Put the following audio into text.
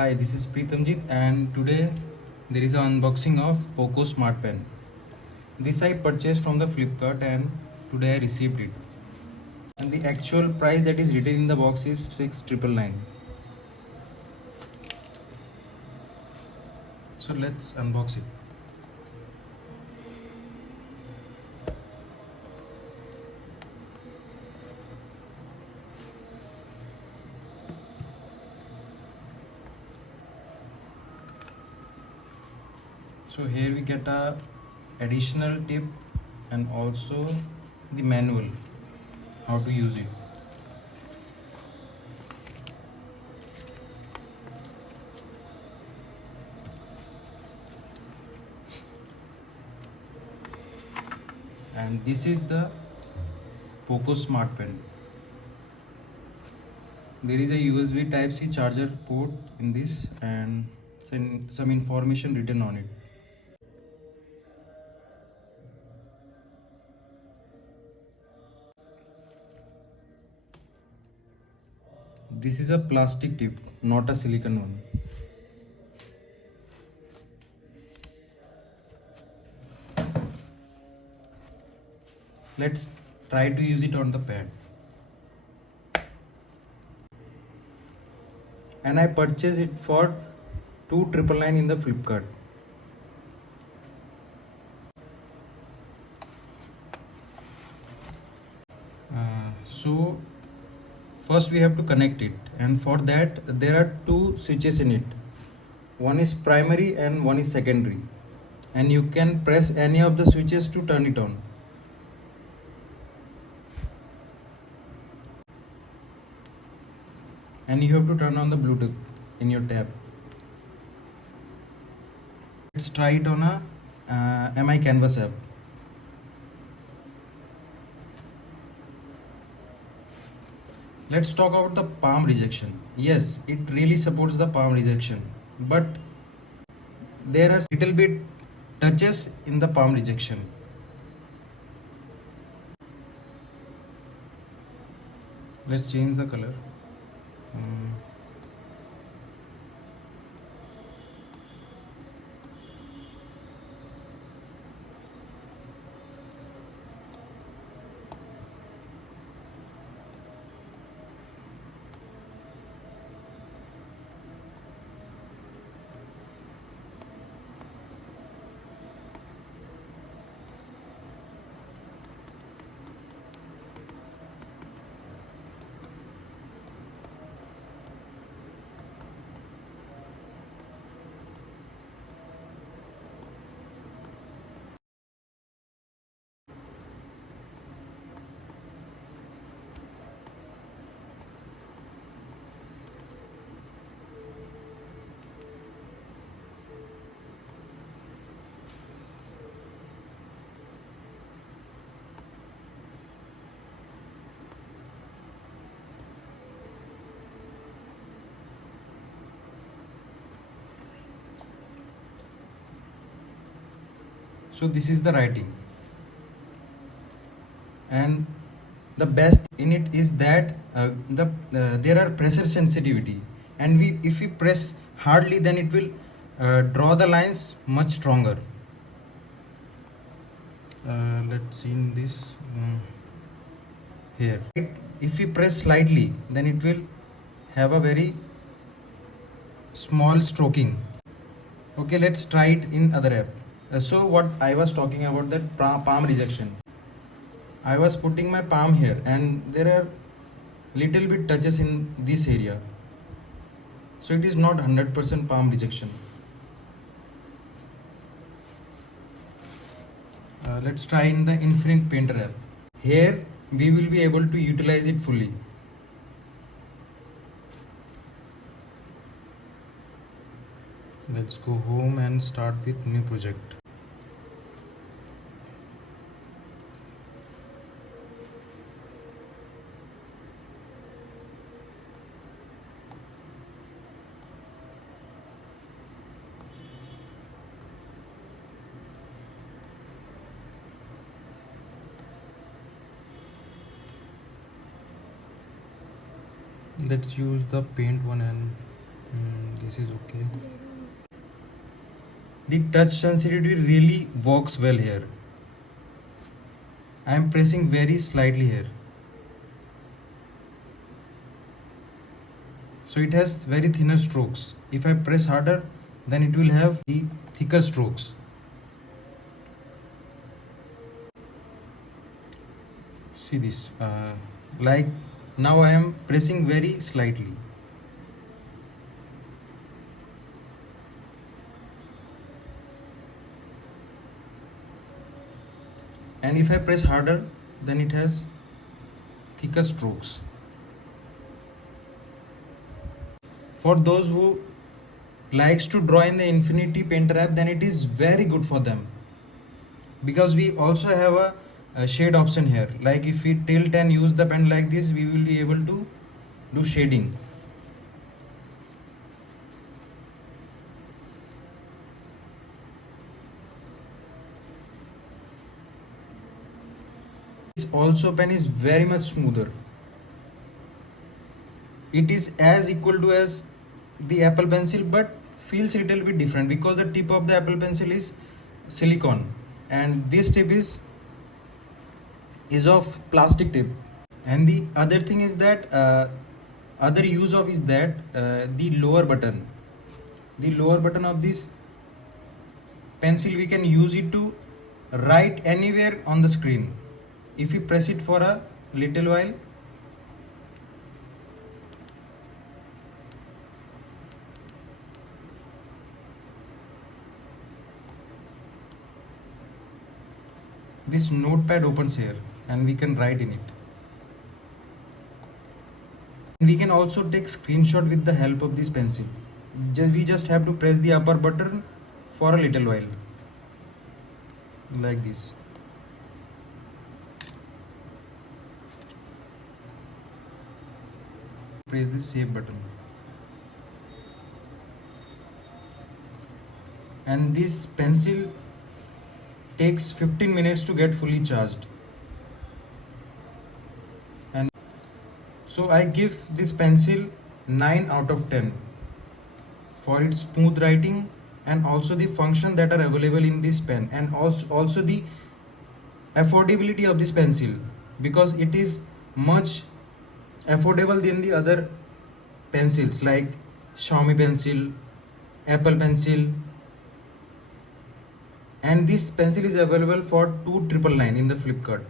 Hi, this is Preetamjit and today there is an unboxing of POCO Smart Pen. This I purchased from the Flipkart and today I received it. And the actual price that is written in the box is 6,999. So let's unbox it. So here we get a additional tip and also the manual how to use it. And this is the POCO Smart Pen. There is a USB Type-C charger port in this and some information written on it. This is a plastic tip, not a silicone one. Let's try to use it on the pad. And I purchased it for 2,999 in the Flipkart. So first we have to connect it, and for that there are two switches in it. One is primary and one is secondary, and you can press any of the switches to turn it on. And you have to turn on the Bluetooth in your tab. Let's try it on a MI Canvas app. Let's talk about the palm rejection. Yes, it really supports the palm rejection, but there are little bit touches in the palm rejection. Let's change the color. So this is the writing, and the best in it is that there are pressure sensitivity, and if we press hardly, then it will draw the lines much stronger. Let's see in this here. If we press slightly, then it will have a very small stroking. Okay, let's try it in other app. So what I was talking about, that palm rejection. I was putting my palm here and there are little bit touches in this area. So it is not 100% palm rejection. Let's try in the Infinite Painter app. Here we will be able to utilize it fully. Let's go home and start with new project. Let's use the paint one and this this is okay. The touch sensitivity really works well here. I am pressing very slightly here. So it has very thinner strokes. If I press harder, then it will have the thicker strokes. See this, like now I am pressing very slightly. And if I press harder, then it has thicker strokes. For those who likes to draw in the Infinity Painter app, then it is very good for them, because we also have a shade option here. Like if we tilt and use the pen like this, we will be able to do shading. This also pen is very much smoother. It is as equal to as the Apple Pencil, but feels a little bit different because the tip of the Apple Pencil is silicone and this tip is of plastic tip. And the other thing is that other use of is that the lower button of this pencil, we can use it to write anywhere on the screen. If you press it for a little while, this notepad opens here and we can write in it. We can also take screenshot with the help of this pencil. We just have to press the upper button for a little while, like this. Press the save button. And this pencil takes 15 minutes to get fully charged. And so I give this pencil 9 out of 10 for its smooth writing and also the function that are available in this pen, and also the affordability of this pencil, because it is much affordable than the other pencils like Xiaomi pencil, Apple pencil. And this pencil is available for 2,999 in the Flipkart.